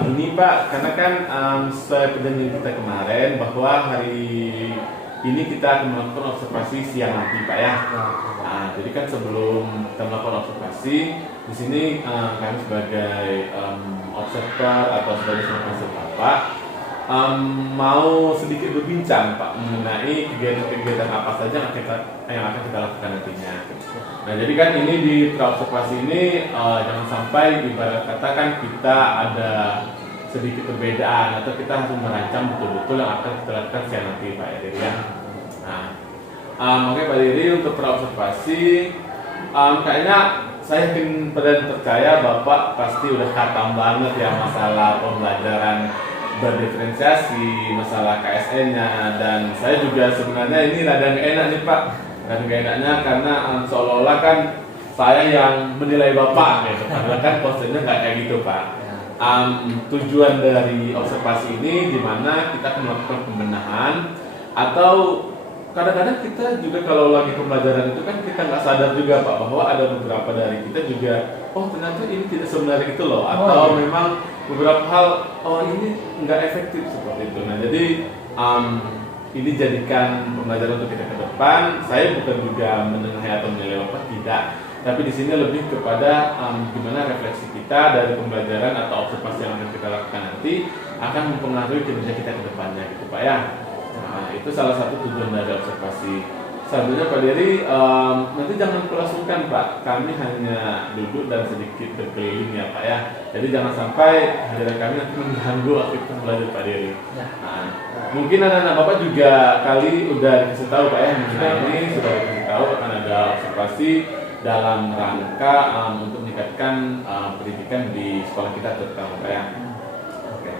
Begini Pak, karena kan sesuai perjanjian kita kemarin bahwa hari ini kita akan melakukan observasi siang nanti Pak ya. Nah, jadi kan sebelum kita melakukan observasi, di sini kami sebagai observer atau sebagai supervisor Bapak mau sedikit berbincang Pak mengenai kegiatan-kegiatan apa saja yang akan kita lakukan nantinya. Nah, jadi kan ini di observasi ini jangan sampai ibarat katakan kita ada sedikit perbedaan atau kita harus merancang betul-betul yang akan kita lakukan siang nanti Pak ya. Nah, makanya Pak Diri untuk observasi kayaknya saya yakin dan percaya Bapak pasti udah khatam banget ya masalah pembelajaran berdiferensiasi, masalah KSN-nya, dan saya juga sebenarnya ini rada nggak enak nih Pak, rada nggak enaknya karena seolah-olah kan saya yang menilai Bapak gitu, karena kan konsepnya nggak kayak gitu Pak. Tujuan dari observasi ini di mana kita melakukan pembenahan atau kadang-kadang kita juga kalau lagi pembelajaran itu kan kita nggak sadar juga Pak bahwa ada beberapa dari kita juga ternyata ini tidak sebenarnya itu loh atau memang beberapa hal ini nggak efektif seperti itu. Nah jadi ini jadikan pembelajaran untuk kita ke depan. Saya bukan juga menengahi atau menilai Bapak tidak, tapi di sini lebih kepada gimana refleksi kita dari pembelajaran atau observasi yang akan kita lakukan nanti akan mempengaruhi kinerja kita ke depannya gitu Pak ya. Nah, itu salah satu tujuan dari observasi. Selanjutnya Pak Dery, nanti jangan kerasukan Pak, kami hanya duduk dan sedikit berkeliling ya Pak ya. Jadi jangan sampai hadiran kami nanti mengganggu aktivitas belajar Pak Dery. Nah, mungkin anak-anak Bapak juga kali udah dikasih tahu Pak ya, ini sudah dikasih tahu akan ada observasi dalam rangka untuk meningkatkan pendidikan di sekolah kita terutama Pak ya. Oke.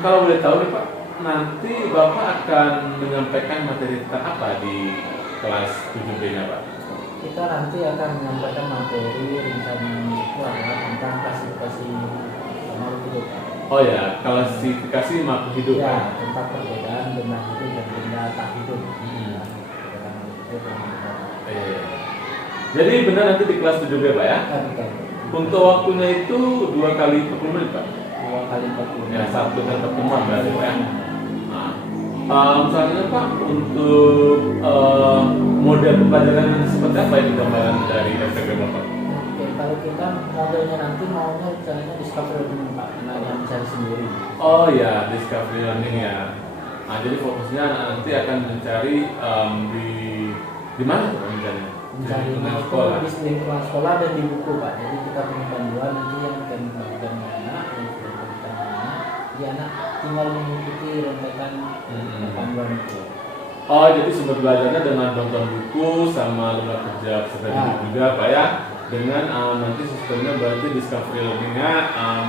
Kalau boleh tahu nih Pak, nanti Bapak akan menyampaikan materi tentang apa di kelas 7B-nya Pak? Kita nanti akan menyampaikan materi rencana itu adalah tentang klasifikasi makhluk hidup. Oh ya, klasifikasi makhluk hidup ya, Pak? Tentang perbedaan benda hidup dan benda tak hidup. Jadi benar nanti di kelas 7B Pak ya? Betul. Untuk waktunya itu 2 kali 40 menit Pak? 2 kali 40 menit. Ya, 1 kali pertemuan berarti Pak ya? Misalnya Pak, untuk model pembelajaran seperti apa yang digambarkan dari FTP Bapak? Oke, kalau kita modelnya nanti maunya caranya discovery learning Pak, yang mencari sendiri. Oh ya, discovery learning ya. Nah, jadi fokusnya nanti akan mencari di mana tuh mencari? Mencari di sekolah. Di lingkungan sekolah dan di buku Pak. Jadi kita punya panduan nanti yang akan dibagikan anak, yang sudah dibagikan anak. Jadi anak tinggal mengikuti rentetan panduan itu. Oh, jadi sumber belajarnya dengan nonton buku sama lembar kerja peserta didik juga Pak ya. Dengan nanti sistemnya berarti discovery learning-nya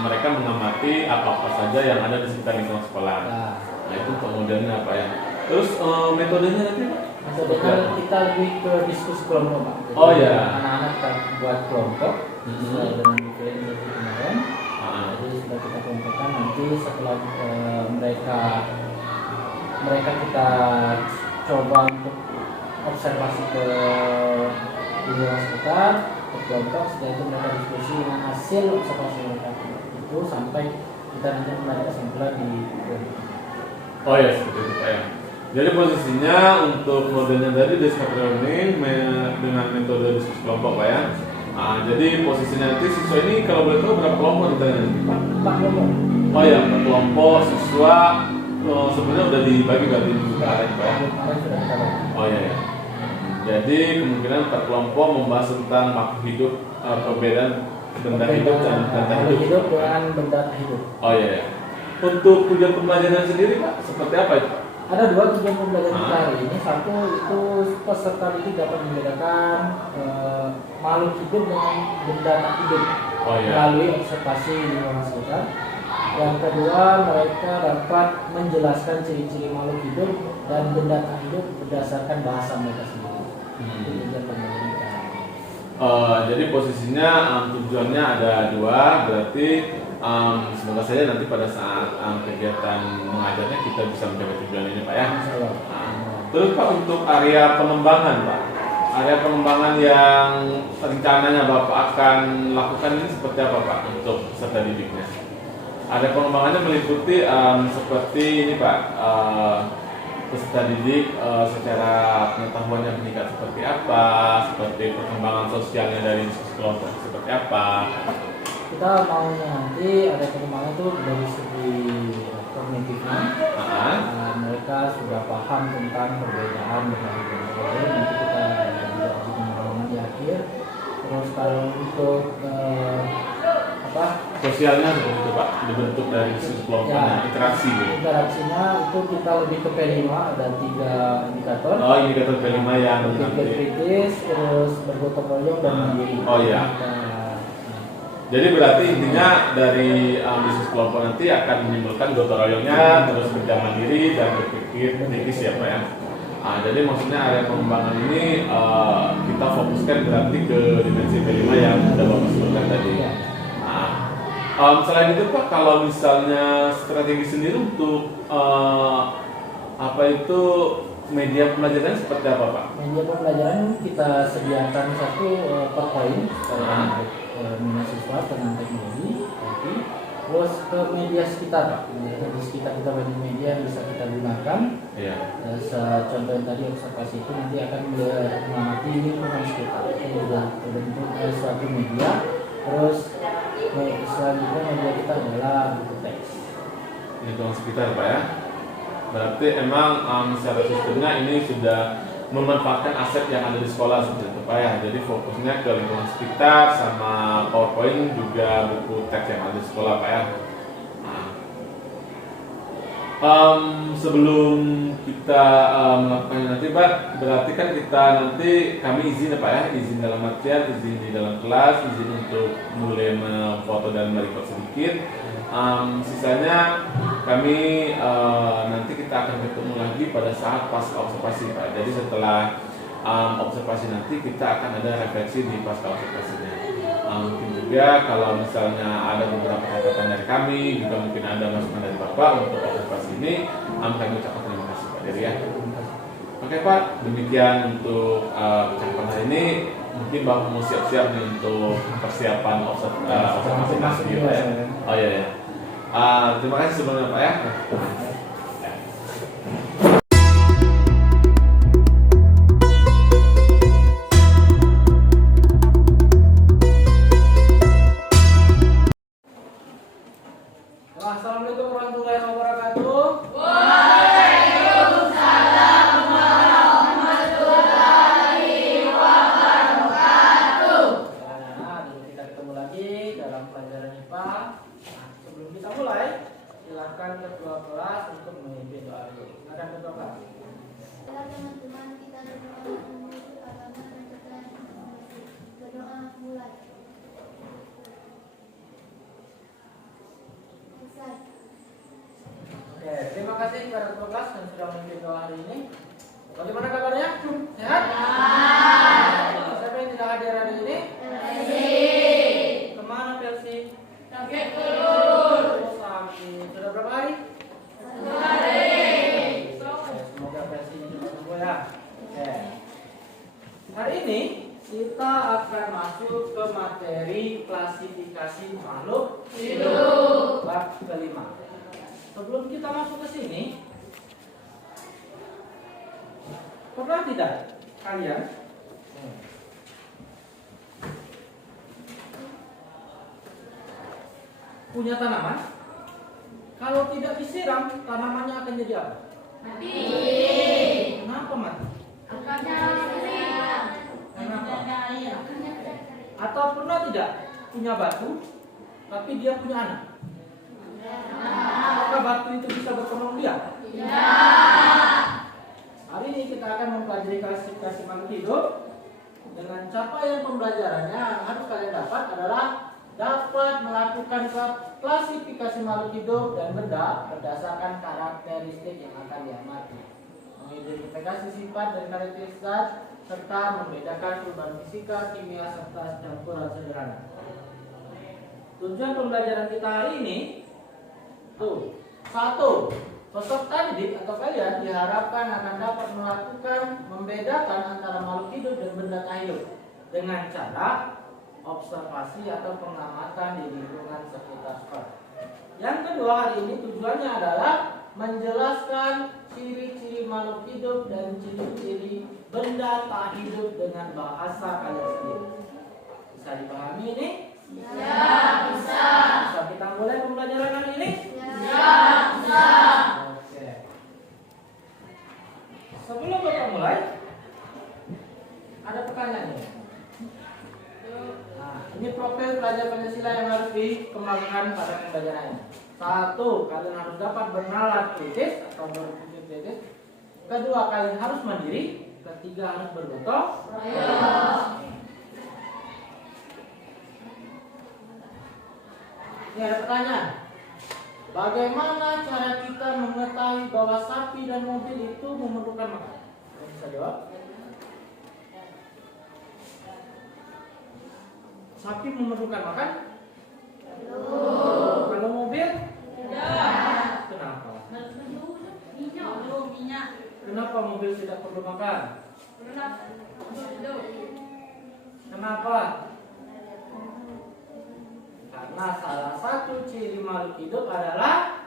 mereka mengamati apa-apa saja yang ada di sekitar lingkungan sekolah. Nah, itu untuk modelnya Pak ya. Terus metodenya nanti Pak? Metodenya kita lebih ke diskusi kelompok Pak. Jadi, oh ya. Anak-anak kita buat kelompok sesuai dengan diferensiasi kemarin. Jadi sudah kita kelompokkan nanti setelah mereka kita coba untuk observasi ke lingkungan sekitar, ke kelompok. Setelah itu mereka diskusi dengan hasil observasi mereka itu sampai kita nanti menarik kesimpulan di. Oh ya, seperti itu Pak ya. Jadi posisinya untuk modelnya tadi discovery learning dengan metode diskusi kelompok Pak ya. Jadi posisinya nanti siswa ini kalau boleh tahu berapa kelompok ditanya Pak? 4 kelompok. Oh ya, 4 kelompok siswa sebenarnya udah dibagi berarti kemarin Pak ya? Oh iya ya. Jadi kemungkinan 4 kelompok membahas tentang makhluk hidup, perbedaan benda hidup dan benda hidup dengan benda hidup. Oh iya ya. Untuk tujuan pembelajaran sendiri Pak, seperti apa itu? Ada 2 tujuan pembelajaran kita hari ini. Satu itu peserta didik dapat membedakan makhluk hidup dengan benda tak hidup melalui observasi lingkungan sekitar. Yang kedua, mereka dapat menjelaskan ciri-ciri makhluk hidup dan benda tak hidup berdasarkan bahasa mereka sendiri. Itu tujuan pembelajaran kita. Jadi posisinya tujuannya ada 2, berarti semoga saja nanti pada saat kegiatan mengajarnya kita bisa mencapai tujuan ini Pak ya. Terus Pak, untuk area pengembangan Pak, area pengembangan yang rencananya Bapak akan lakukan ini seperti apa Pak untuk peserta didiknya? Ada pengembangannya meliputi seperti ini Pak, peserta didik secara pengetahuannya meningkat seperti apa, seperti perkembangan sosialnya dari diskusi kelompok seperti apa. Kita maunya nanti ada pengembangan itu dari segi kognitifnya. Mereka sudah paham tentang perbedaan dari nanti kita juga uji pengembangan di akhir. Terus kalau untuk sosialnya seperti itu Pak, dibentuk dari diskusi kelompoknya, interaksi gitu. Interaksinya itu kita lebih ke P5, ada 3 indikator. Indikator P5 yang berpikir kritis, terus bergotong royong dan mandiri. Jadi berarti intinya dari bisnis kelompok nanti akan menimbulkan gotong royongnya, terus kerja mandiri dan berpikir kritis ya Pak ya. Jadi maksudnya area pengembangan ini kita fokuskan berarti ke dimensi P5 yang sudah Bapak sebutkan tadi. Selain itu Pak, kalau misalnya strategi sendiri untuk media pembelajaran seperti apa Pak? Media pembelajaran kita sediakan satu PowerPoint mahasiswa tentang teknologi, terus ke media sekitar Pak. Di sekitar kita banyak media yang bisa kita gunakan. Contoh yang tadi observasi itu nanti akan mengamati lingkungan sekitar. Itu juga terbentuk suatu media. Terus selanjutnya media kita adalah buku teks. Lingkungan sekitar Pak ya. Berarti emang secara sistemnya ini sudah memanfaatkan aset yang ada di sekolah seperti itu Pak ya. Jadi fokusnya ke lingkungan sekitar sama PowerPoint juga buku teks yang ada di sekolah Pak ya. Sebelum kita melakukannya nanti Pak, berarti kan kita nanti kami izin ya Pak ya, izin dalam artian izin di dalam kelas, izin untuk mulai memfoto dan merecord sedikit. Sisanya kami nanti kita akan ketemu lagi pada saat pas observasi Pak. Jadi setelah observasi nanti kita akan ada refleksi di pasca observasinya. Mungkin juga kalau misalnya ada beberapa catatan dari kami, juga mungkin ada masukan dari Bapak untuk observasi ini, kami ucapkan terima kasih Pak Dery ya. Oke Pak, demikian untuk percakapan hari ini. Mungkin Bapak mau siap-siap nih untuk persiapan observasi nanti Pak ya. Iya. Terima kasih sebelumnya Pak ya. Assalamualaikum warahmatullahi wabarakatuh. Waalaikumsalam warahmatullahi wabarakatuh. Kita ketemu lagi dalam pelajaran IPA. Sebelum kita mulai, silakan ketua kelas untuk memimpin doa dulu. Silakan ketua kelas. Teman-teman, kita berdoa menuju agama dan setelah berdoa mulai. Oke, terima kasih kepada ketua kelas yang sudah memimpin doa hari ini. Bagaimana kabarnya? Sehat? Siapa yang tidak hadir hari ini? Kemana Persi? Sakit perut. Sudah berapa hari? 1 hari. Semoga Persi cepat sembuh ya. Oke. Hari ini kita akan masuk ke materi klasifikasi makhluk hidup bab kelima. Sebelum kita masuk ke sini, pernah tidak kalian punya tanaman? Kalau tidak disiram, tanamannya akan jadi apa? Mati. Kenapa mati? Akarnya kering. Kenapa? Air. Atau pernah tidak punya batu, tapi dia punya anak? Apakah batu itu bisa berkembang biak? Tidak. Hari ini kita akan mempelajari klasifikasi makhluk hidup. Dengan capaian pembelajarannya yang harus kalian dapat adalah dapat melakukan klasifikasi makhluk hidup dan benda berdasarkan karakteristik yang akan diamati, mengidentifikasi sifat dan karakteristik zat, serta membedakan perubahan fisika, kimia, serta campuran sederhana. Tujuan pembelajaran kita hari ini tuh, 1. Peserta didik atau kalian diharapkan akan dapat melakukan membedakan antara makhluk hidup dan benda tak hidup dengan cara observasi atau pengamatan di lingkungan sekitar sekolah. Yang kedua hari ini tujuannya adalah menjelaskan ciri-ciri makhluk hidup dan ciri-ciri benda tak hidup dengan bahasa kalian sendiri. Bisa dipahami ini? Ya, bisa. Bisa kita mulai pembelajaran hari ini? Ya, bisa. Oke. Sebelum kita mulai, ada pertanyaannya. Nah, ini profil pelajar Pancasila yang harus dikembangkan pada pembelajaran ini. 1. Kalian harus dapat bernalar kritis atau berpikir kritis. 2. Kalian harus mandiri. 3. Harus bergotong royong. Ini ada pertanyaan. Bagaimana cara kita mengetahui bahwa sapi dan mobil itu memerlukan makan? Kalian bisa jawab? Sapi memerlukan makan? Kalau mobil? Tidak. Kenapa? Minyak. Kenapa mobil tidak perlu makan? Kenapa? Karena salah satu ciri makhluk hidup adalah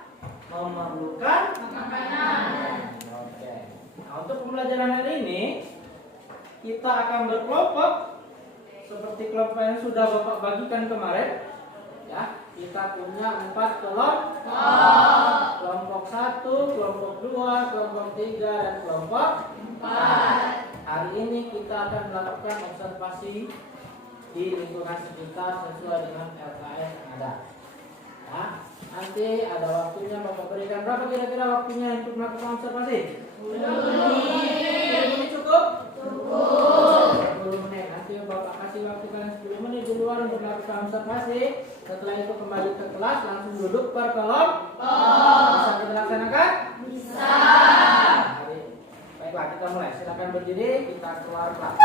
memerlukan Makanan. Oke. Nah, untuk pembelajaran hari ini kita akan berkelompok seperti kelompok yang sudah Bapak bagikan kemarin. Ya, kita punya 4 kelompok. Kelompok 1, kelompok 2, kelompok 3 dan kelompok 4. Hari ini kita akan melakukan observasi di lingkungan sekitar sesuai dengan LKS yang ada. Ya, nanti ada waktunya Bapak berikan berapa kira-kira waktunya untuk melakukan observasi? 10 menit cukup? Cukup. 10 menit. Nanti Bapak kasih waktu kalian 10 menit di luar untuk melakukan observasi. Setelah itu kembali ke kelas, langsung duduk per kelompok. Bisa kita laksanakan? Bisa. Baiklah, kita mulai. Silakan berdiri, kita keluar kelas.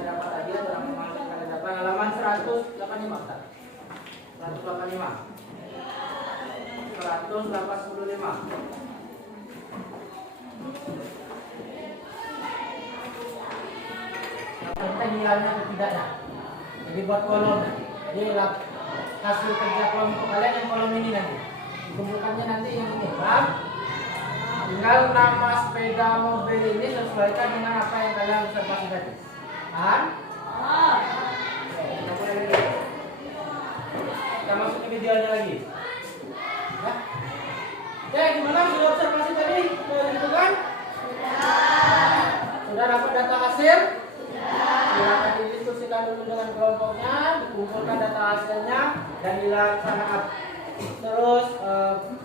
kalian dapat tadi atau rangkuman yang kalian dapat halaman 185 Ustaz. 185 tentang nilainya atau tidaknya. Jadi buat kolom, jadi hasil kerja kelompok kalian yang kolom ini nanti dikumpulkannya nanti yang ini, paham? Tinggal nama sepeda mobil ini sesuaikan dengan apa yang kalian observasi tadi, paham? Kita mulai lagi. Kita masuk ke videonya lagi. Ya. Oke, gimana sudah observasi tadi? Sudah ditentukan? Sudah dapat data hasil? Silakan didiskusikan dulu dengan kelompoknya, dikumpulkan data hasilnya dan dilaksanakan. Terus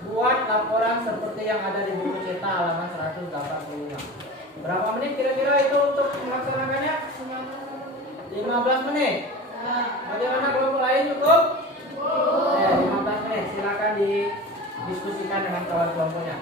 buat laporan seperti yang ada di buku cetak halaman 185. Berapa menit kira-kira itu untuk melaksanakannya? 15 menit. Bagaimana kelompok lain cukup? 15 menit. Silakan didiskusikan dengan kawan kelompoknya.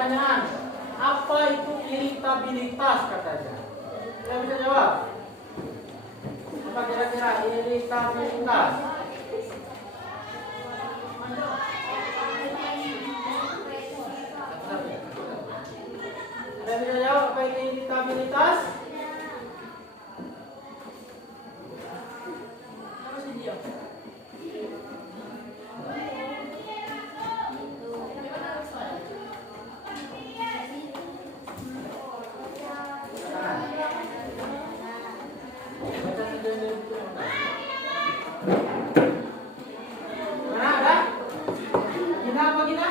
pertanyaan, apa itu iritabilitas katanya? Kita bisa jawab. Apa kira-kira iritabilitas? Kita bisa jawab apa itu iritabilitas? Mana ada? Gina apa Gina?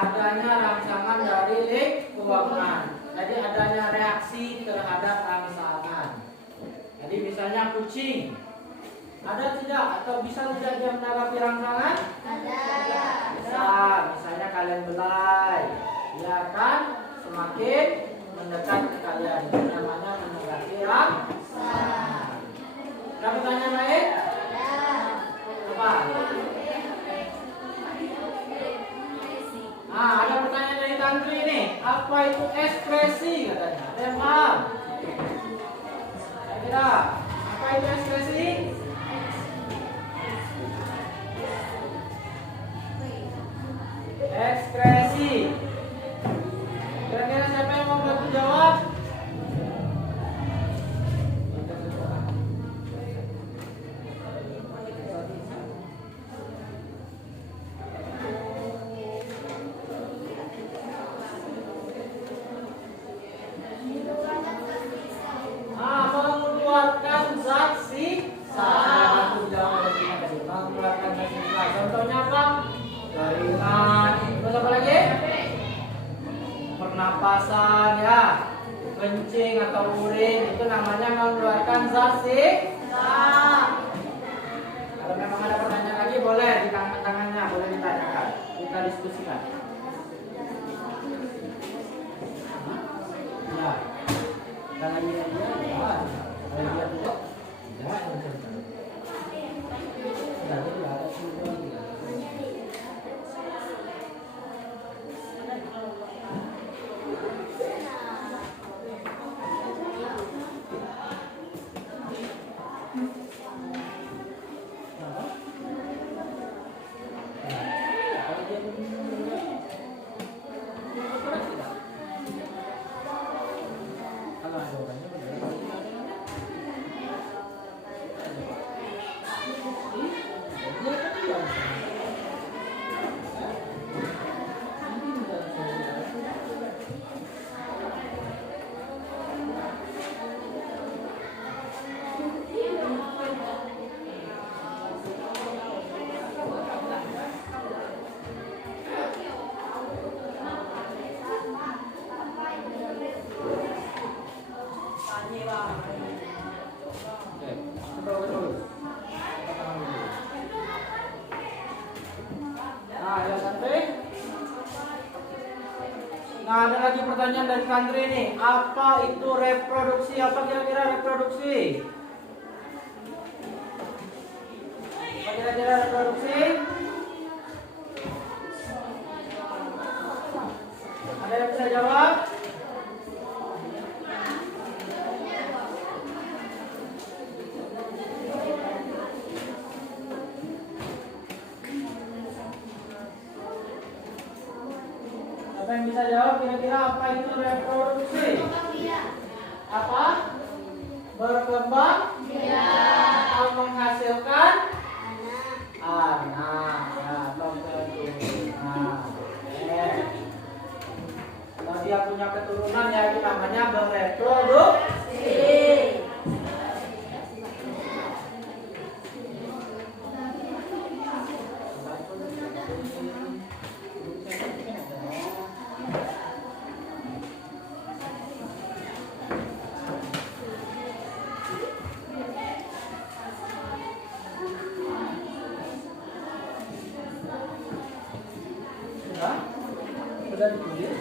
Adanya rangsangan dari lingkungan. Jadi adanya reaksi terhadap rangsangan. Jadi misalnya kucing, ada tidak atau bisa tidak dia menanggapi rangsangan? Ada. Bisa. Misalnya kalian belai, ya kan? Semakin mendekat ke kalian, itu namanya menanggapi rangsangan. Ada pertanyaan lain? Apa? Ada pertanyaan dari Tantri ini. Apa itu ekspresi katanya? Ada yang paham? Kira-kira apa itu ekspresi? Ekspresi. Kira-kira siapa yang mau bantu jawab? Mengeluarkan zat sisa. Mengeluarkan zat sisa. Contohnya apa? Garingan. Terus apa lagi? Pernapasan ya. Kencing atau urin itu namanya mengeluarkan zat sisa. Kalau memang ada pertanyaan lagi boleh di tangannya, boleh ditanyakan. Kita diskusikan. Ya. Kalau dia ya. Kalau dia tidak, jangan menceritakan. Jadi ada semua. Nah, ada lagi pertanyaan dari Kandri nih. Apa itu reproduksi? Apa kira-kira reproduksi? Apa kira-kira reproduksi? Ada yang bisa jawab? Apa yang bisa jawab kira-kira apa itu reproduksi? Apa? Berkembang? Atau menghasilkan? Anak. Ya, atau keturunan. Kalau dia punya keturunan ya itu namanya bereproduksi. Sudah ditulis?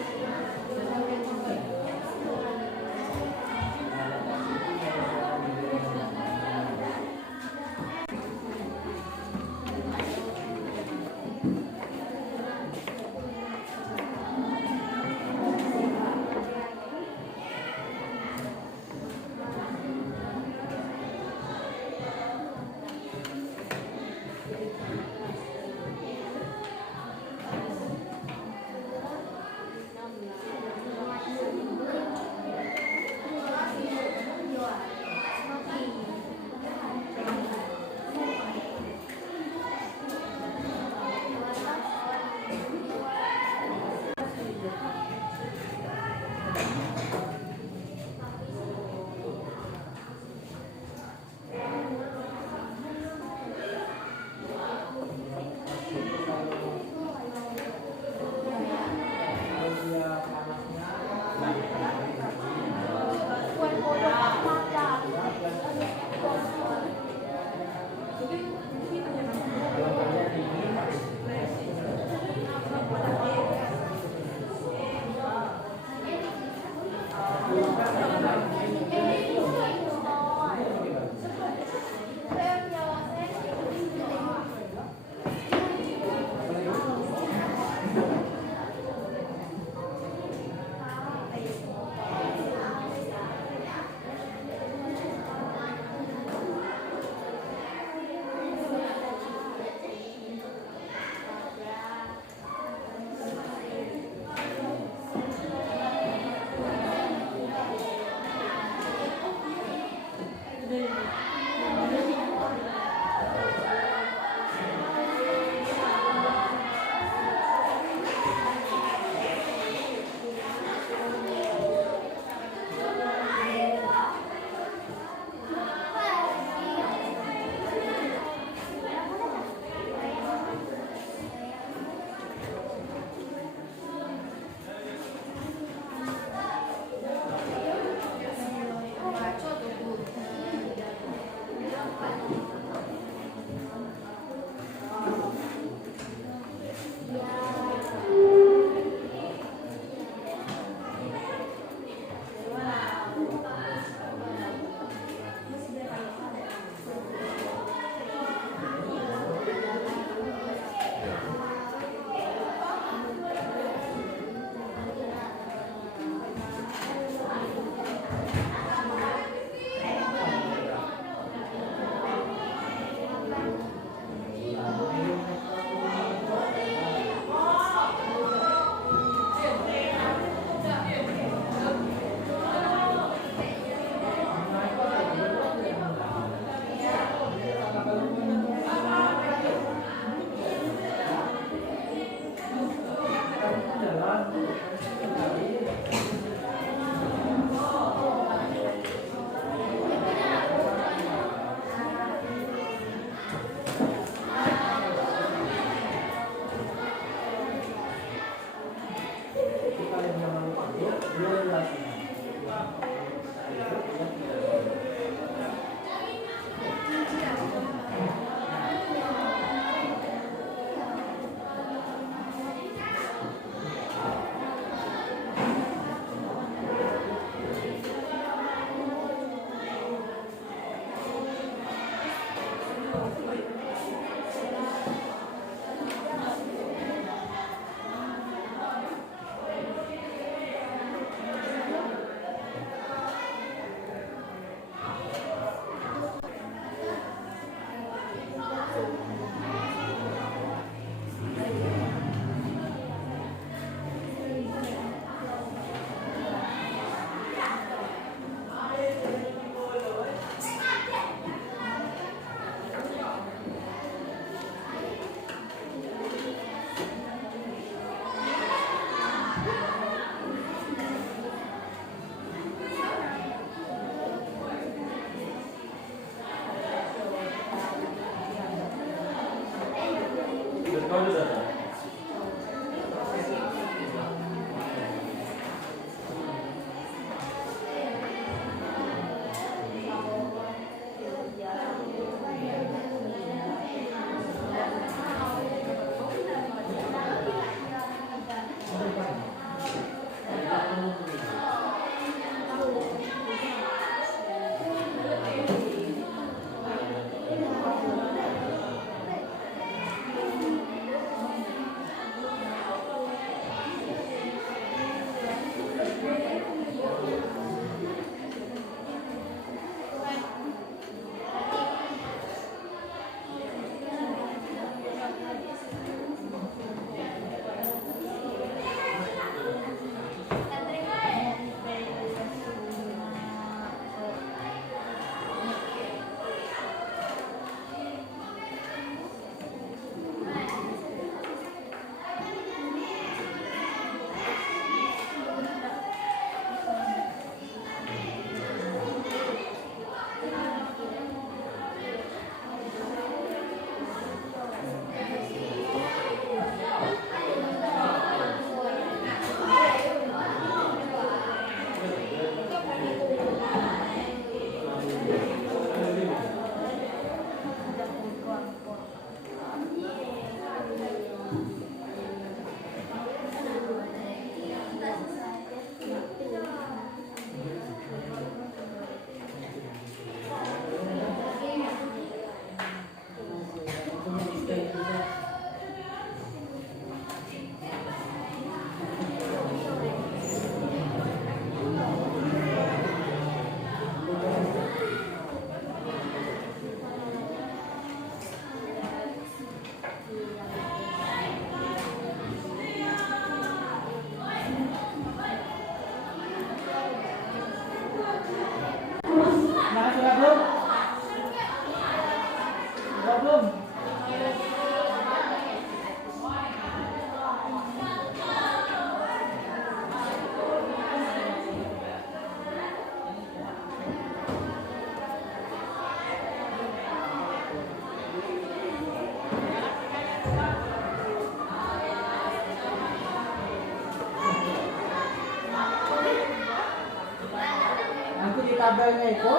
Tabelnya itu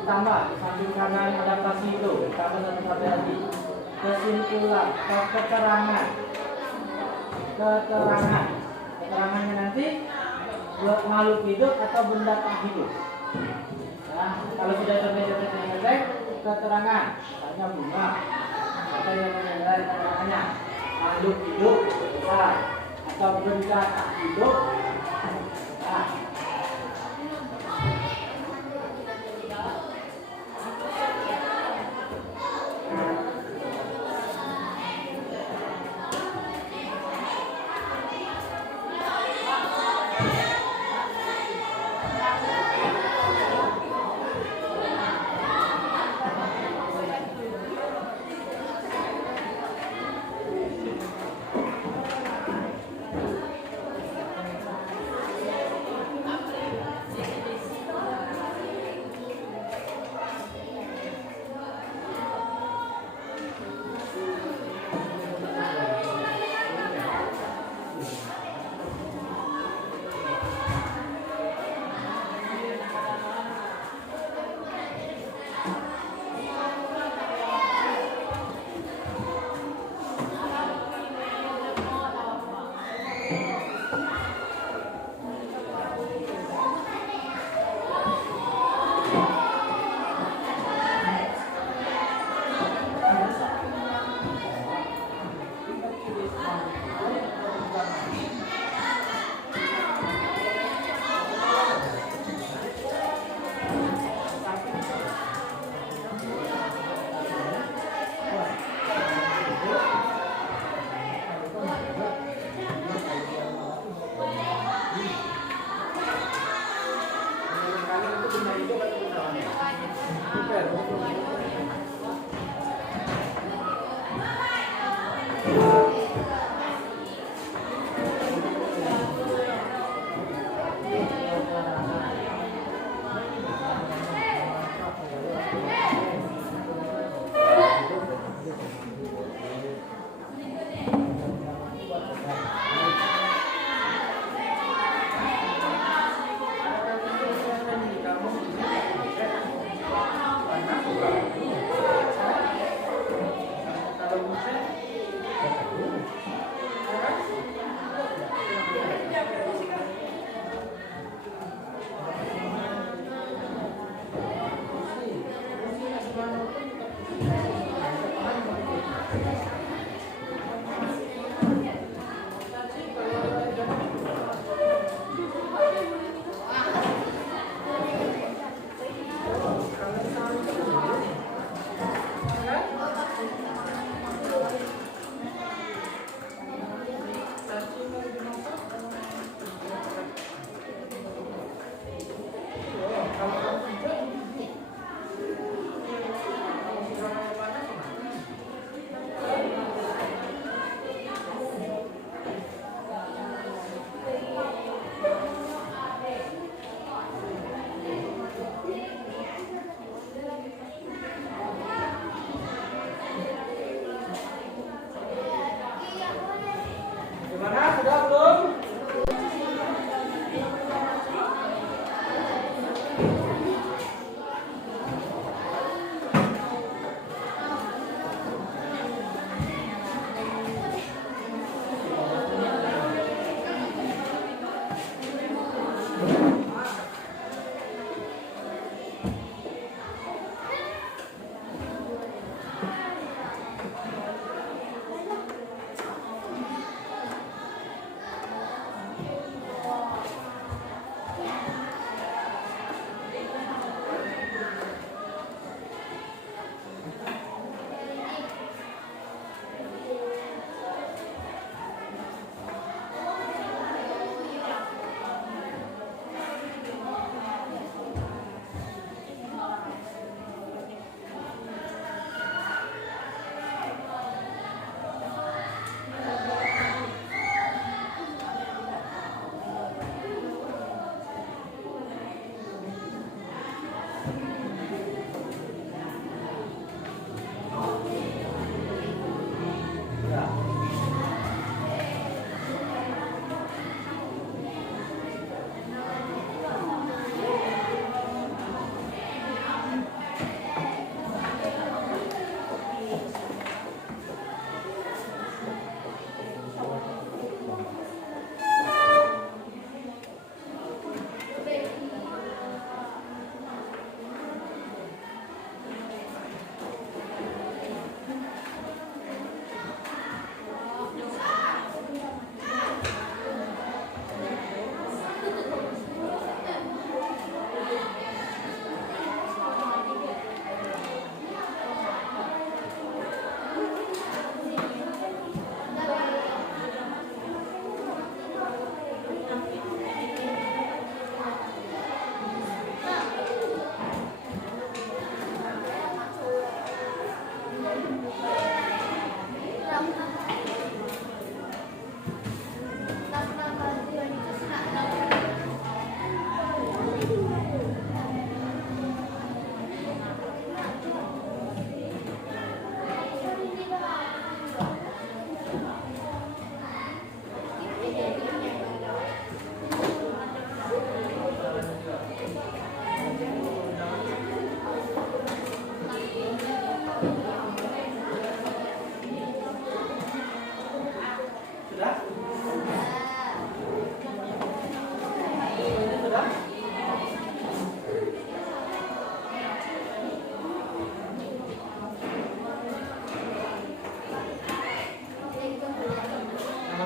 ditambah di samping kanan adaptasi itu ditambah satu tabel lagi. Kesimpulan, keterangannya nanti makhluk hidup atau benda tak hidup. Nah, kalau sudah contoh-contohnya keterangan, misalnya bunga, atau yang menilai keterangannya makhluk hidup besar atau benda tak hidup. Nah,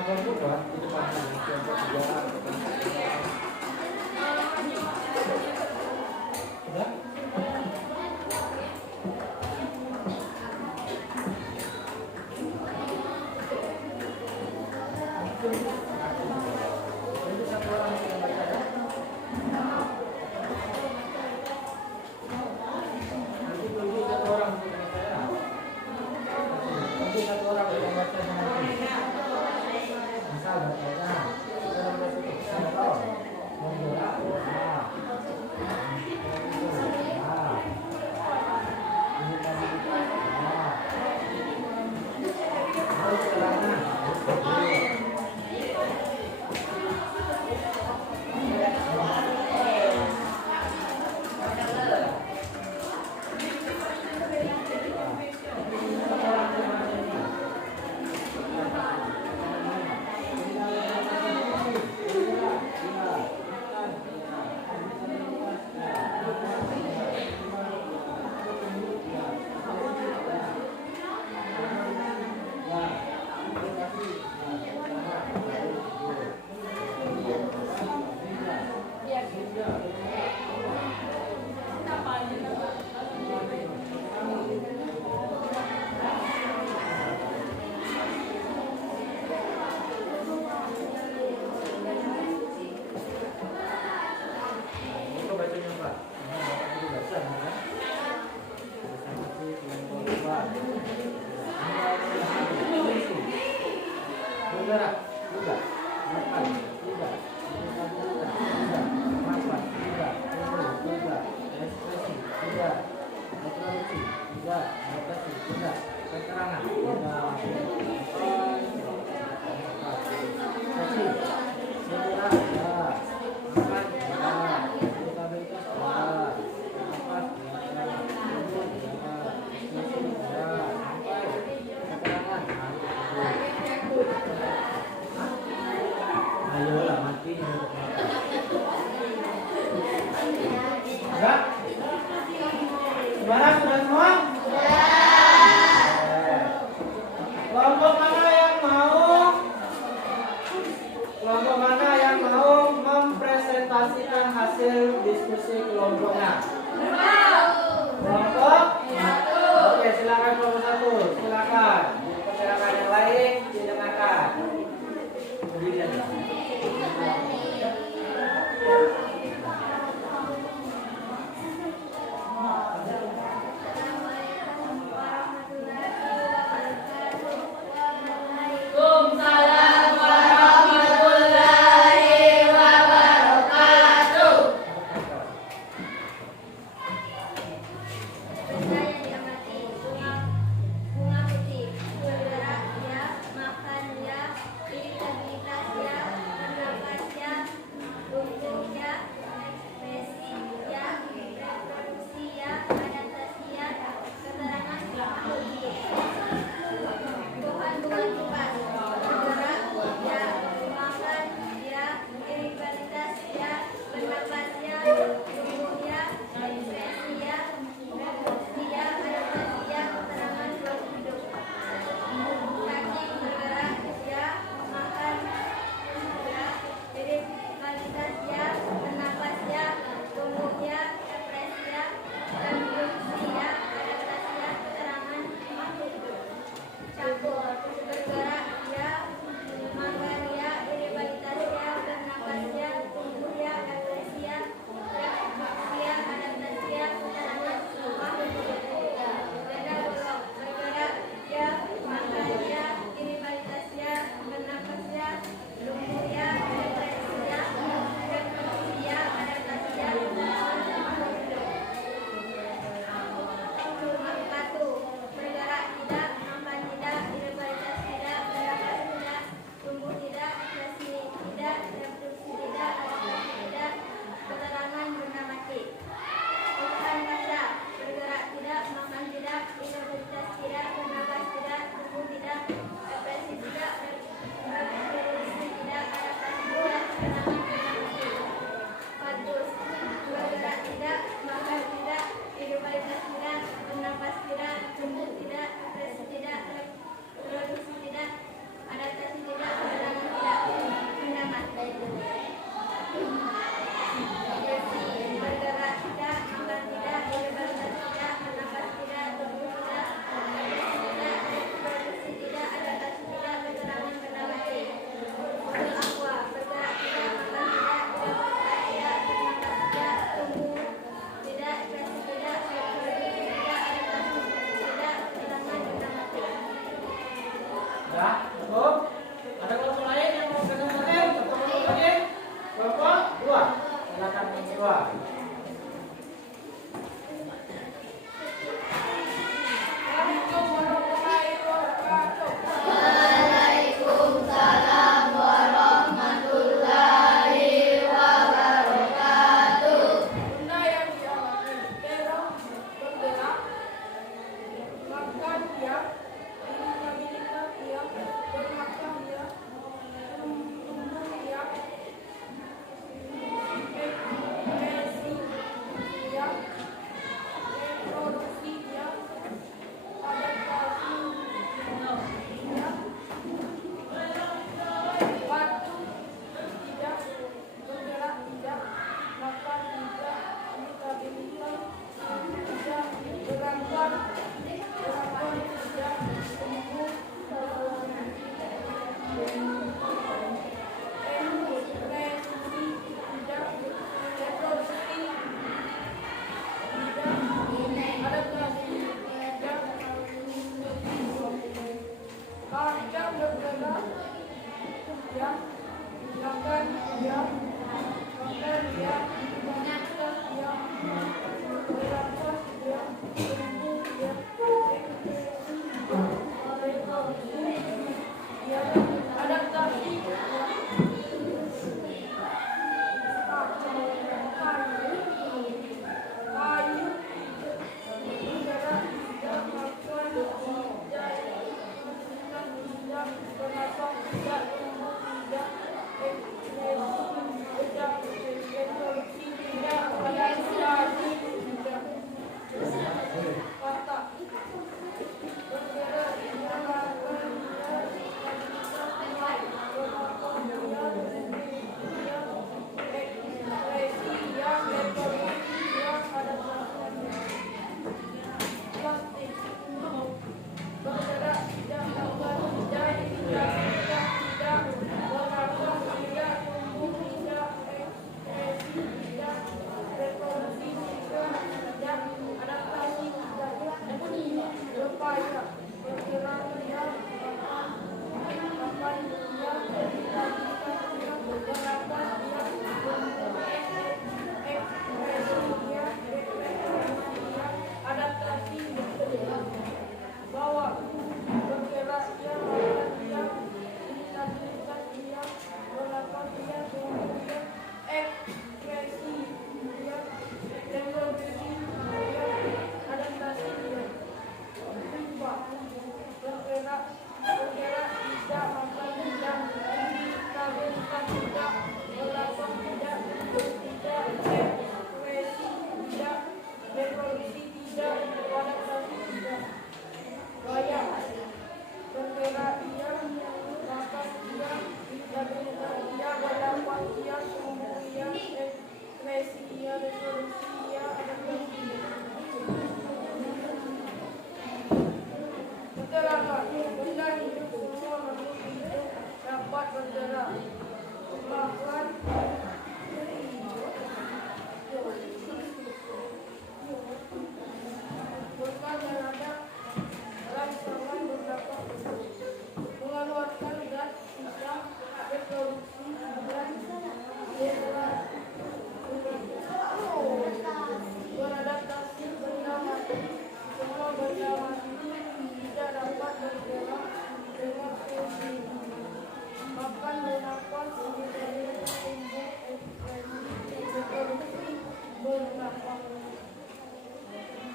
kelompok dua di depan kelompok tiga. Sudah? Jadi satu orang yang baca ya. Nanti satu orang yang baca ya. Nanti satu orang yang baca nanti. Misal bacanya, kita baca itu contoh. Membuat harus celana. Bergerak, juga, makan, juga, makan, juga, ekspresi, juga, reproduksi, juga, adaptasi, juga, keterangan, juga, ekspresi, segera, ya, makan, ya, elektabilitas, ya, nafas, ya, tubuh, ya, ekspresi, ya, sampai, keterangan, ayolah mati. Enggak? Gimana? Sudah semua? Kelompok mana yang mau mempresentasikan hasil diskusi kelompoknya? Kelompok? Oke, silakan kelompok satu. Silakan. Silakan yang lain didengarkan. Berdiri aja. Waalaikumsalam warahmatullahi wabarakatuh. Saya diamati bunga putih, bergerak ya, makan ya, integritas ya, bernafas ya,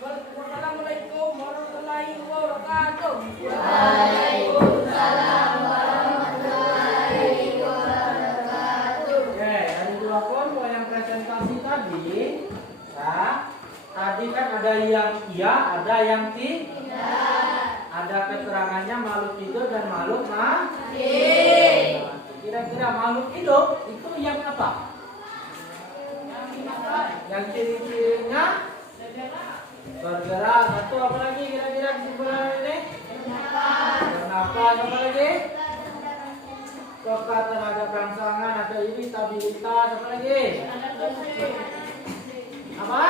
Wassalamualaikum warahmatullahi wabarakatuh. Waalaikumsalam warahmatullahi wabarakatuh. Oke, dari dua kelompok yang presentasi tadi, ya, tadi kan ada yang iya, ada yang tidak. Ada keterangannya makhluk hidup dan makhluk mati. Kira-kira makhluk hidup itu yang apa? Yang ciri-cirinya bergerak. Satu apa lagi kira-kira kesimpulan ini? Bernafas. Apa lagi? Peka terhadap rangsangan atau irritabilitas. Apa lagi? Apa?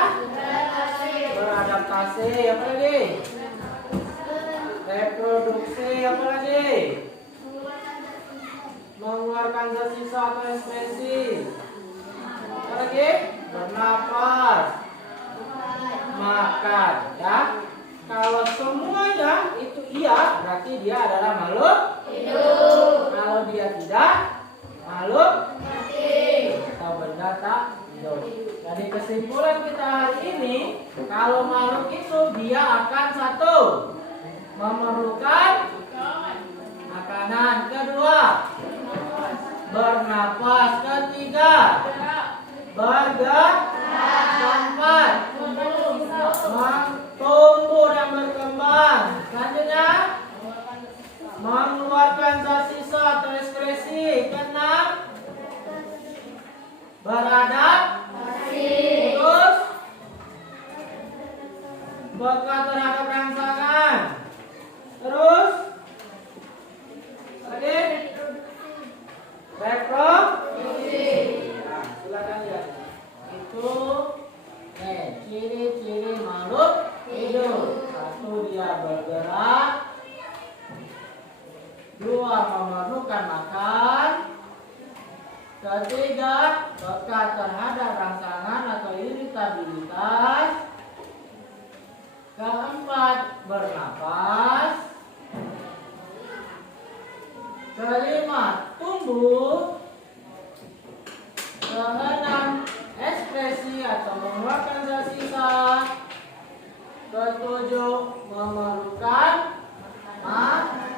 Beradaptasi. Apa lagi? Reproduksi. Apa lagi? Mengeluarkan zat sisa atau ekspresi. Apa lagi? Bernapas. Makan. Ya. Kalau semuanya itu iya, berarti dia adalah makhluk hidup. Kalau dia tidak, makhluk mati atau benda tak hidup. Jadi kesimpulan kita hari ini, kalau makhluk itu dia akan satu, memerlukan makanan. Kedua, bernapas. Ketiga, bergerak. Keempat, tumbuh dan berkembang. Selanjutnya, mengeluarkan zat sisa atau ekskresi. Keenam, beradaptasi. Terus, peka terhadap rangsangan. Terus, lagi reproduksi. Nah, silakan lihat. Itu ciri-ciri makhluk hidup. Satu, dia bergerak. Dua, memerlukan makan. Ketiga, peka terhadap rangsangan atau iritabilitas. Keempat, bernapas. Kelima, tumbuh. Keenam, ekspresi atau mengeluarkan sisa. Ketujuh, memerlukan makanan.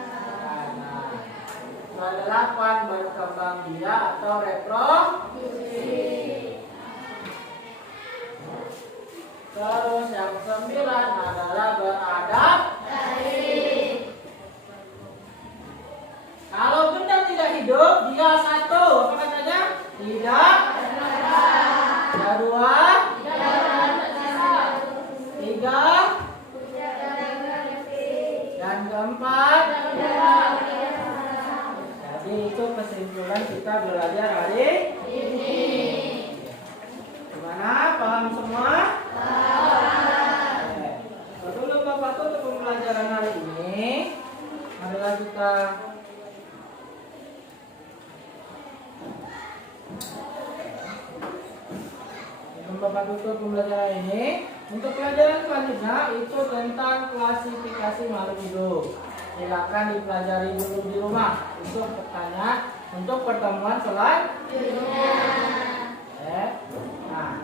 Kedelapan, berkembang biak atau reproduksi. Terus yang sembilan adalah beradaptasi. Kalau benda tidak hidup, dia satu, apa katanya? Tidak. Kedua. Tiga. Dan keempat. Jadi itu kesimpulan kita belajar hari ini. Gimana? Paham semua? Sebelum Bapak tutup pembelajaran hari ini, marilah kita Bapak tutup pembelajaran ini. Untuk pelajaran selanjutnya itu tentang klasifikasi makhluk hidup. Silakan dipelajari dulu di rumah untuk pertemuan selanjutnya. Nah,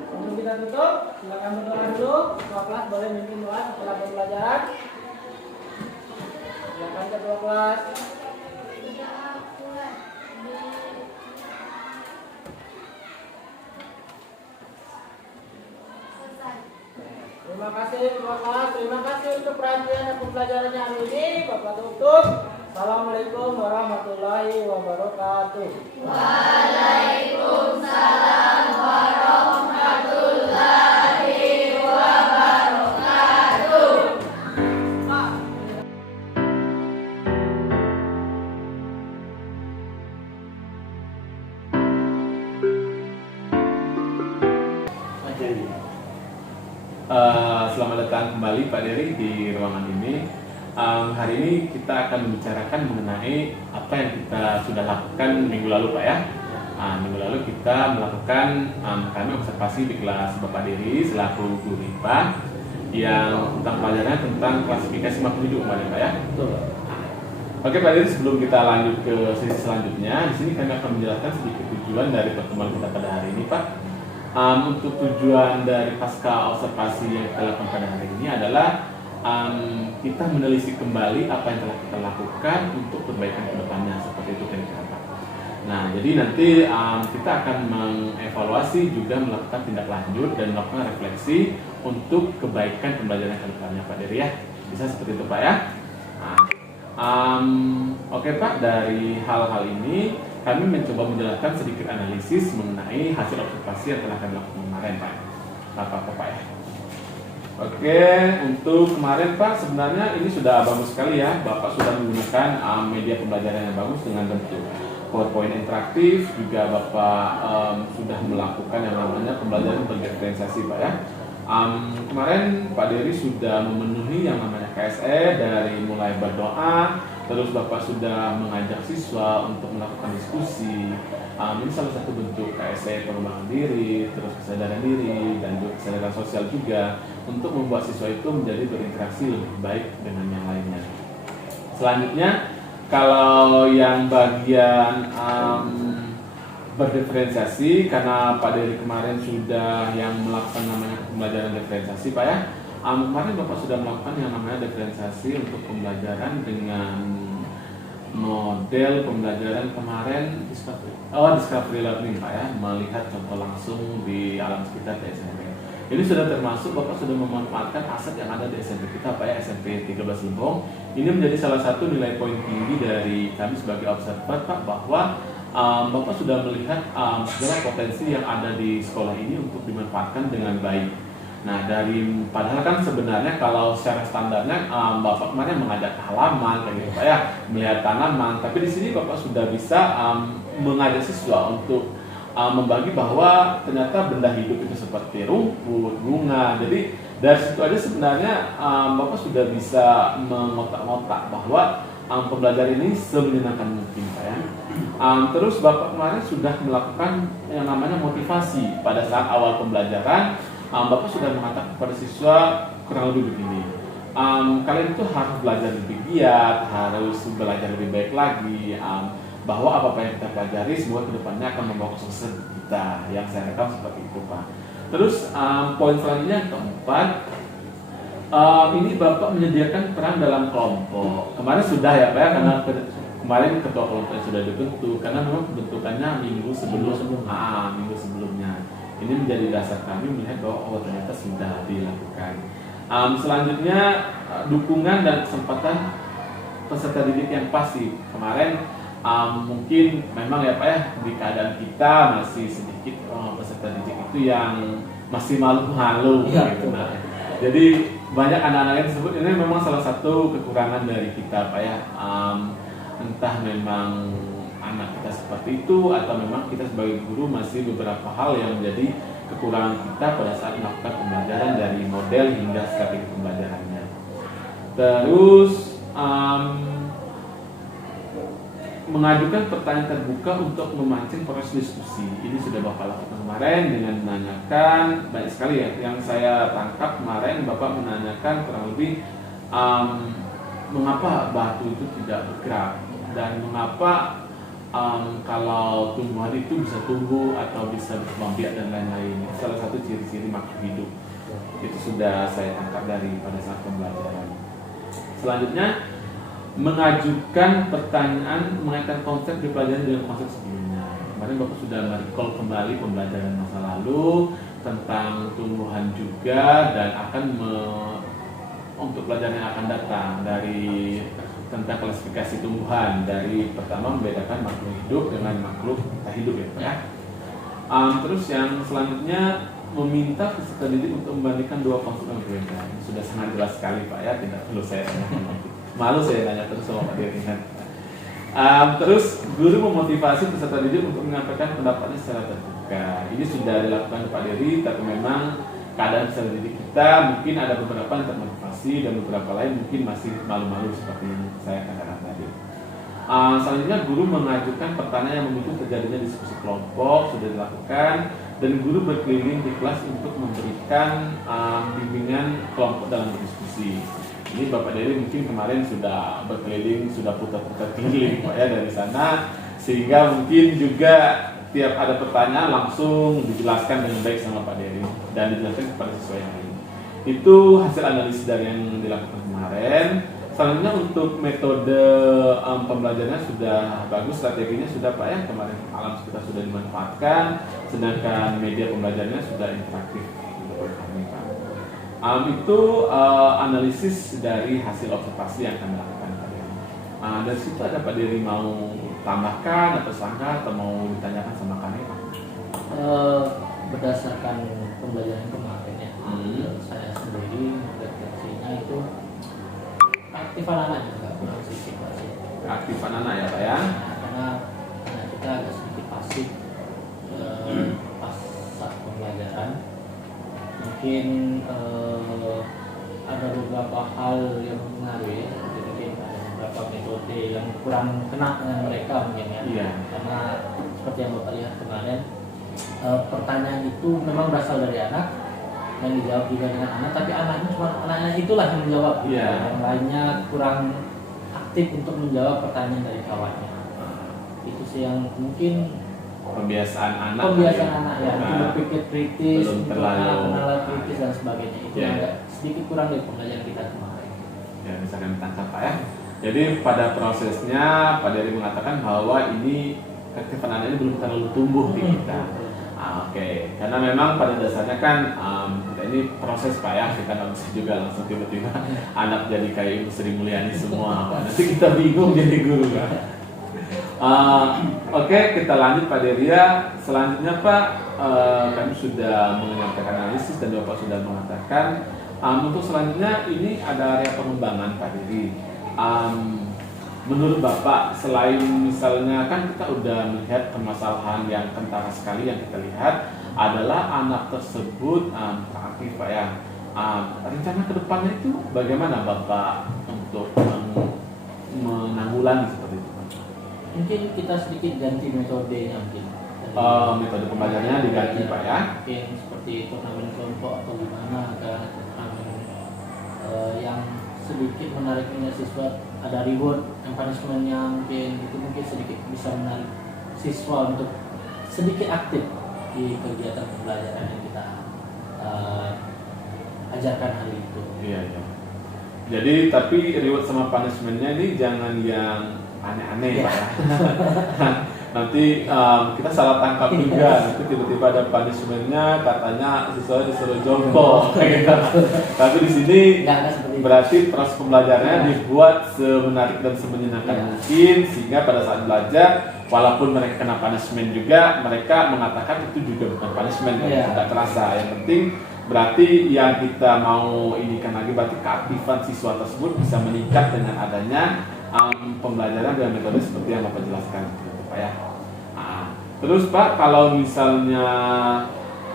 untuk kita tutup, silakan berdoa dulu. Ketua kelas boleh memimpin doa setelah pembelajaran. Silakan ketua kelas. Terima kasih ketua kelas. Terima kasih untuk perhatian dan pembelajarannya hari ini. Bapak tutup. Assalamualaikum warahmatullahi wabarakatuh. Waalaikumsalam warahmatullahi wabarakatuh. Selamat datang kembali Pak Dery di ruangan ini. Hari ini kita akan membicarakan mengenai apa yang kita sudah lakukan minggu lalu Pak ya. Minggu lalu kita melakukan kami observasi di kelas Bapak Dery selaku guru IPA yang tentang pelajarannya tentang klasifikasi makhluk hidup kemarin Pak ya. Betul. Oke Pak Dery, sebelum kita lanjut ke sesi selanjutnya, di sini kami akan menjelaskan sedikit tujuan dari pertemuan kita pada hari ini Pak. Untuk tujuan dari pasca observasi yang kita lakukan pada hari ini adalah kita menelisik kembali apa yang telah kita lakukan untuk perbaikan ke depannya, seperti itu kira-kira Pak. Nah, jadi nanti kita akan mengevaluasi juga melakukan tindak lanjut dan melakukan refleksi untuk kebaikan pembelajaran ke depannya Pak Dery ya. Bisa seperti itu Pak ya. Oke Pak, dari hal-hal ini kami mencoba menjelaskan sedikit analisis mengenai hasil observasi yang telah kami lakukan kemarin Pak. Apa-apa Pak ya. Oke, untuk kemarin Pak sebenarnya ini sudah bagus sekali ya. Bapak sudah menggunakan media pembelajaran yang bagus dengan bentuk PowerPoint interaktif. Juga Bapak sudah melakukan yang namanya pembelajaran berdiferensiasi Pak ya. Kemarin Pak Dery sudah memenuhi yang namanya KSE dari mulai berdoa, terus Bapak sudah mengajak siswa untuk melakukan diskusi. Ini salah satu bentuk KSE pengembangan diri, terus kesadaran diri, dan juga kesadaran sosial juga untuk membuat siswa itu menjadi berinteraksi lebih baik dengan yang lainnya. Selanjutnya, kalau yang bagian berdiferensiasi, karena Pak Dery kemarin sudah yang melakukan namanya pembelajaran diferensiasi Pak ya. Kemarin Bapak sudah melakukan yang namanya diferensiasi untuk pembelajaran dengan model pembelajaran kemarin discovery learning Pak ya, melihat contoh langsung di alam sekitar di SMP. Ini sudah termasuk Bapak sudah memanfaatkan aset yang ada di SMP kita Pak ya, SMP 13 Lembong. Ini menjadi salah satu nilai poin tinggi dari kami sebagai observer Pak, bahwa Bapak sudah melihat segala potensi yang ada di sekolah ini untuk dimanfaatkan dengan baik. Nah, padahal kan sebenarnya kalau secara standarnya Bapak kemarin mengajak ke halaman kayak gitu Pak ya, melihat tanaman, tapi di sini Bapak sudah bisa mengajak siswa untuk membagi bahwa ternyata benda hidup itu seperti rumput, bunga. Jadi dari situ aja sebenarnya Bapak sudah bisa mengotak-ngotak bahwa pembelajaran ini semenyenangkan mungkin Pak ya. Terus Bapak kemarin sudah melakukan yang namanya motivasi pada saat awal pembelajaran. Bapak sudah mengatakan kepada siswa kurang lebih begini, kalian itu harus belajar lebih giat, harus belajar lebih baik lagi, bahwa apa yang kita pelajari semua kedepannya akan membawa kesuksesan kita. Yang saya rekam seperti itu Pak. Terus poin selanjutnya yang keempat, ini Bapak menyediakan peran dalam kelompok. Kemarin sudah ya Pak ya, karena kemarin ketua kelompoknya sudah dibentuk, karena memang pembentukannya minggu sebelumnya. Ini menjadi dasar kami melihat bahwa ternyata sudah dilakukan. Selanjutnya dukungan dan kesempatan peserta didik yang pasti. Kemarin mungkin memang ya Pak ya, di keadaan kita masih sedikit peserta didik itu yang masih malu-malu gitu. Nah, jadi banyak anak-anak yang tersebut ini memang salah satu kekurangan dari kita Pak ya. Entah memang anak kita seperti itu atau memang kita sebagai guru masih beberapa hal yang menjadi kekurangan kita pada saat melakukan pembelajaran dari model hingga strategi pembelajarannya. Terus mengajukan pertanyaan terbuka untuk memancing proses diskusi. Ini sudah Bapak lakukan kemarin dengan menanyakan banyak sekali ya. Yang saya tangkap kemarin Bapak menanyakan kurang lebih mengapa batu itu tidak bergerak dan mengapa kalau tumbuhan itu bisa tumbuh atau bisa berkembang biak dan lain-lain. Salah satu ciri-ciri makhluk hidup. Itu sudah saya tangkap dari pada saat pembelajaran. Selanjutnya mengajukan pertanyaan mengaitkan konsep dipelajari dengan konsep sebelumnya. Kemarin Bapak sudah merecall kembali pembelajaran masa lalu tentang tumbuhan juga dan akan untuk pelajaran yang akan datang dari tentang klasifikasi tumbuhan, dari pertama membedakan makhluk hidup dengan makhluk tak hidup ya Pak ya. Terus yang selanjutnya meminta peserta didik untuk membandingkan dua konsep yang berbeda. Ini sudah sangat jelas sekali Pak ya, tidak perlu saya tanyakan lagi. Malu saya tanya terus sama Pak Diri. Terus guru memotivasi peserta didik untuk menyampaikan pendapatnya secara terbuka. Ini sudah dilakukan Pak Diri, tapi memang keadaan peserta didik kita mungkin ada beberapa yang termotivasi dan beberapa lain mungkin masih malu-malu seperti yang saya katakan tadi. Selanjutnya guru mengajukan pertanyaan yang memicu terjadinya diskusi kelompok sudah dilakukan dan guru berkeliling di kelas untuk memberikan bimbingan kelompok dalam berdiskusi. Ini Bapak Dery mungkin kemarin sudah berkeliling, sudah putar-putar keliling Pak ya dari sana, sehingga mungkin juga tiap ada pertanyaan langsung dijelaskan dengan baik sama Pak Dery dan dijelaskan kepada siswa yang lain. Itu hasil analisis dari yang dilakukan kemarin. Selanjutnya untuk metode pembelajarannya sudah bagus, strateginya sudah Pak ya, kemarin alam sekitar sudah dimanfaatkan, sedangkan media pembelajarannya sudah interaktif untuk kami Pak. Itu analisis dari hasil observasi yang kami lakukan tadi. Dari situ ada Pak Dery mau tambahkan atau sangka atau mau ditanyakan sama kami Pak? Berdasarkan pembelajaran kemarin ya, saya sendiri refleksinya itu aktif anak-anak juga kurang sedikit pasif. Aktif anak-anak ya Pak ya? Karena kita agak sedikit pasif pas saat pembelajaran. Mungkin ada beberapa hal yang mempengaruhi, jadi ada beberapa metode yang kurang kena dengan mereka mungkin ya. Iya. Karena seperti yang Bapak lihat kemarin, pertanyaan itu memang berasal dari anak, yang dijawab juga dengan anak, tapi anaknya itulah yang menjawab. Iya. Yang lainnya kurang aktif untuk menjawab pertanyaan dari kawannya. Itu sih yang mungkin Kebiasaan anak ya, untuk berpikir kritis, belum untuk mengenal kritis dan sebagainya. Itu agak sedikit kurang dari pembelajaran kita kemarin. Ya, bisa kami tangkap Pak ya. Jadi pada prosesnya Pak Dery mengatakan bahwa ini keaktifan anak ini belum terlalu tumbuh di kita. Oke. Karena memang pada dasarnya kan kita ini proses Pak ya, kita nggak bisa juga langsung tiba-tiba anak jadi kayak Ibu Sri Mulyani semua. Nanti kita bingung jadi guru kan. Oke, kita lanjut Pak Deria. Selanjutnya Pak, kami sudah menyampaikan analisis dan Bapak sudah mengatakan untuk selanjutnya ini ada area pengembangan Pak Diri. Menurut Bapak, selain misalnya kan kita udah melihat permasalahan yang kentara sekali yang kita lihat adalah anak tersebut aktif Pak ya. Rencana kedepannya itu bagaimana Bapak untuk menanggulangi seperti itu? Mungkin kita sedikit ganti metodenya mungkin. Metode pembelajarannya diganti Pak ya? Mungkin seperti turnamen kelompok atau gimana kan, turnamen yang sedikit menarik minat siswa, ada reward and punishment-nya mungkin itu mungkin sedikit bisa menarik siswa untuk sedikit aktif di kegiatan pembelajaran yang kita ajarkan hari itu. Iya, iya. Jadi tapi reward sama punishment-nya ini jangan yang aneh-aneh Pak ya. Nanti kita salah tangkap juga. Nanti tiba-tiba ada punishment-nya katanya siswa disuruh jongkok gitu. Tapi di sini berarti proses pembelajarannya dibuat semenarik dan semenyenangkan mungkin sehingga pada saat belajar walaupun mereka kena punishment juga mereka mengatakan itu juga bukan punishment tidak terasa. Yang penting berarti yang kita mau inikan lagi berarti keaktifan siswa tersebut bisa meningkat dengan adanya pembelajaran dengan metode seperti yang Bapak jelaskan gitu, Pak ya. Terus Pak, kalau misalnya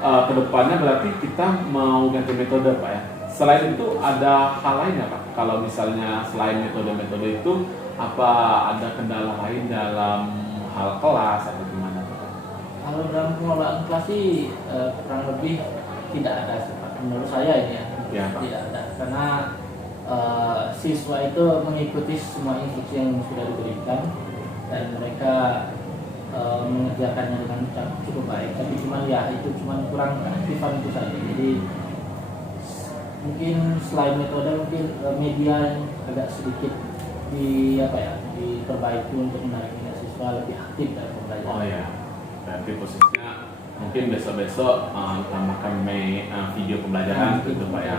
kedepannya berarti kita mau ganti metode Pak ya. Selain itu ada hal lainnya Pak. Kalau misalnya selain metode-metode itu apa ada kendala lain dalam hal kelas atau gimana Pak? Kalau dalam pengelolaan kelas sih kurang lebih tidak ada menurut saya ini ya, Pak. tidak ada karena siswa itu mengikuti semua instruksi yang sudah diberikan dan mereka mengerjakannya dengan cukup baik, tapi cuman ya itu cuman kurang keaktifan itu saja. Jadi mungkin selain metode mungkin media yang agak sedikit diperbaiki untuk menarik minat siswa lebih aktif dalam pembelajaran. Oh ya, berarti posisinya mungkin besok-besok tambahkan video pembelajaran gitu Pak ya.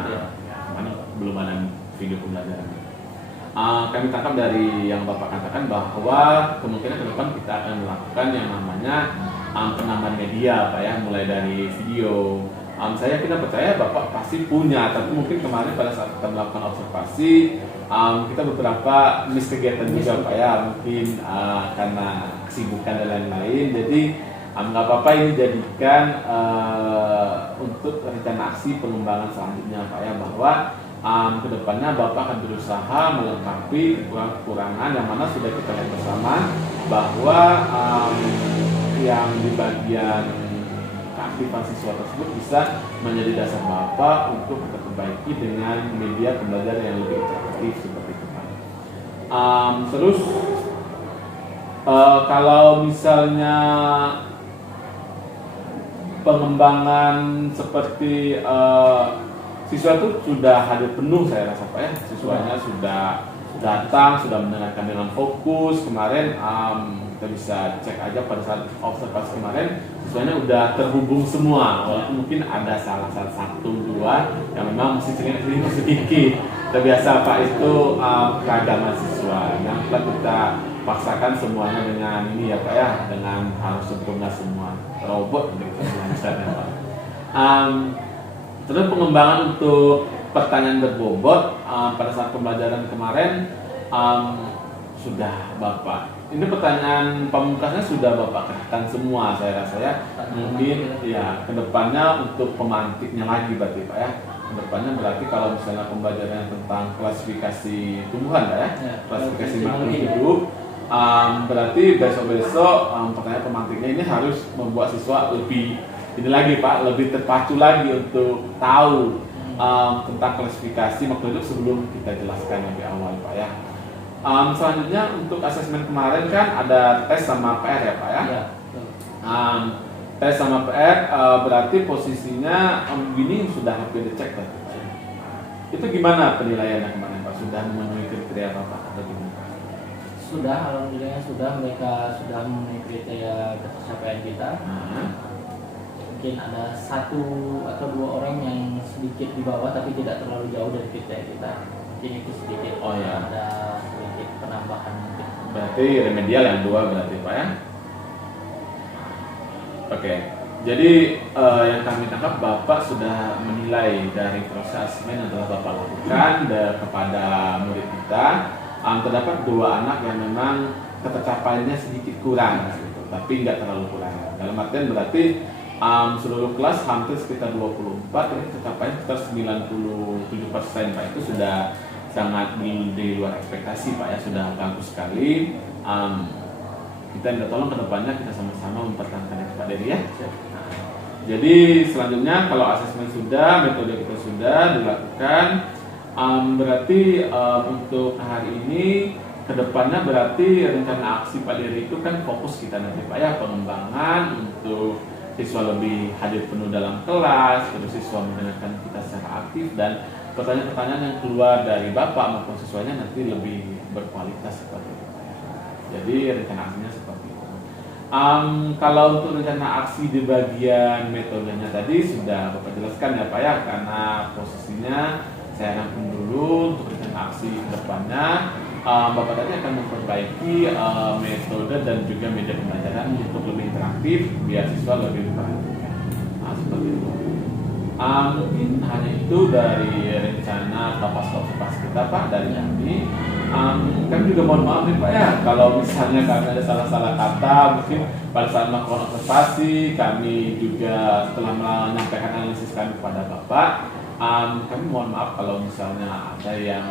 Mana belum ada video pembelajaran. Kami tangkap dari yang Bapak katakan bahwa kemungkinan ke depan kita akan melakukan yang namanya penambahan media Pak ya, mulai dari video. Saya kita percaya Bapak pasti punya, tapi mungkin kemarin pada saat kita melakukan observasi kita beberapa miss kegiatan juga Pak ya, mungkin karena kesibukan dan lain-lain. Jadi nggak apa-apa ini jadikan untuk rencana aksi pengembangan selanjutnya Pak ya, bahwa kedepannya Bapak akan berusaha melengkapi kekurangan yang mana sudah kita lihat bersama bahwa yang di bagian keaktifan siswa tersebut bisa menjadi dasar Bapak untuk kita perbaiki dengan media pembelajaran yang lebih interaktif seperti itu Pak. Terus kalau misalnya pengembangan seperti siswa itu sudah hadir penuh saya rasa Pak ya, siswanya sudah datang, sudah mendengarkan dengan fokus. Kemarin kita bisa cek aja pada saat observasi kemarin siswanya udah terhubung semua, walaupun mungkin ada salah satu dua yang memang masih sedikit. Terbiasa Pak itu keagamaan siswa yang telah kita paksakan semuanya dengan ini ya Pak ya, dengan harus sempurna semua robot gitu misalnya Pak. Terus pengembangan untuk pertanyaan berbobot pada saat pembelajaran kemarin sudah Bapak. Ini pertanyaan pamungkasnya sudah Bapak kerahkan semua saya rasa ya. Mungkin ya kedepannya untuk pemantiknya lagi berarti Pak ya. Kedepannya berarti kalau misalnya pembelajaran tentang klasifikasi tumbuhan Pak ya, klasifikasi makhluk hidup. Berarti besok-besok pertanyaan pemantiknya ini harus membuat siswa lebih ini lagi Pak, lebih terpacu lagi untuk tahu tentang klasifikasi makhluk hidup sebelum kita jelaskan lebih awal Pak ya. Selanjutnya untuk asesmen kemarin kan ada tes sama PR ya Pak ya. Tes sama PR berarti posisinya gini sudah hampir dicek berarti Pak. Itu gimana penilaiannya kemarin Pak? Sudah memenuhi kriteria Bapak atau gimana? Sudah, alhamdulillah sudah, mereka sudah memenuhi kriteria pencapaian kita. Mungkin ada satu atau dua orang yang sedikit di bawah tapi tidak terlalu jauh dari kriteria kita. Mungkin itu sedikit ada sedikit penambahan mungkin. Berarti remedial yang 2 berarti Pak ya. Oke. Jadi yang kami tangkap Bapak sudah menilai dari proses asesmen yang telah Bapak lakukan kepada murid kita. Terdapat 2 anak yang memang ketercapaiannya sedikit kurang gitu, tapi nggak terlalu kurang. Dalam artian berarti seluruh kelas hampir sekitar 24, ini tercapai sekitar 97% Pak. Itu sudah sangat di luar ekspektasi Pak ya, sudah bagus sekali. Kita minta tolong kedepannya kita sama-sama mempertahankan itu Pak Dery ya. Jadi selanjutnya kalau asesmen sudah, metode kita sudah dilakukan, berarti untuk hari ini kedepannya berarti rencana aksi Pak Dery itu kan fokus kita nanti Pak ya, pengembangan untuk siswa lebih hadir penuh dalam kelas, terus siswa mendengarkan kita secara aktif, dan pertanyaan-pertanyaan yang keluar dari Bapak maupun siswanya nanti lebih berkualitas seperti itu Pak ya. Jadi rencana aksinya seperti itu. Kalau untuk rencana aksi di bagian metodenya tadi sudah Bapak jelaskan ya Pak ya, karena posisinya saya rangkum dulu untuk rencana aksi ke depannya. Bapak tadi akan memperbaiki metode dan juga media pembelajaran untuk lebih interaktif biar siswa lebih diperhatikan. Seperti itu. Mungkin hanya itu dari rencana tapas observasi kita Pak dari kami. Kami juga mohon maaf nih Pak ya kalau misalnya kami ada salah-salah kata mungkin pada saat melakukan observasi, kami juga telah menyampaikan analisis kami kepada Bapak. Kami mohon maaf kalau misalnya ada yang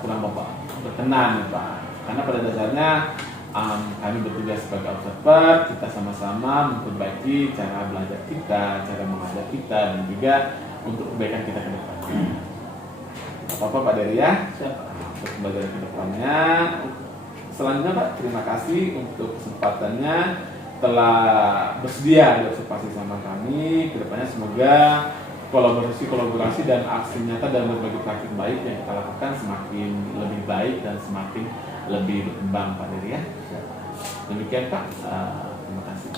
kurang Bapak berkenan nih Pak, karena pada dasarnya kami bertugas sebagai observer, kita sama-sama memperbaiki cara belajar kita, cara mengajar kita, dan juga untuk kebaikan kita ke depan. Apa Pak Dery ya? Untuk pembelajaran ke depannya. Selanjutnya Pak, terima kasih untuk kesempatannya telah bersedia berobservasi sama kami. Kedepannya semoga kolaborasi dan aksi nyata dalam berbagai praktik baik yang kita lakukan semakin lebih baik dan semakin lebih berkembang Pak Dery ya. Demikian Pak, terima kasih.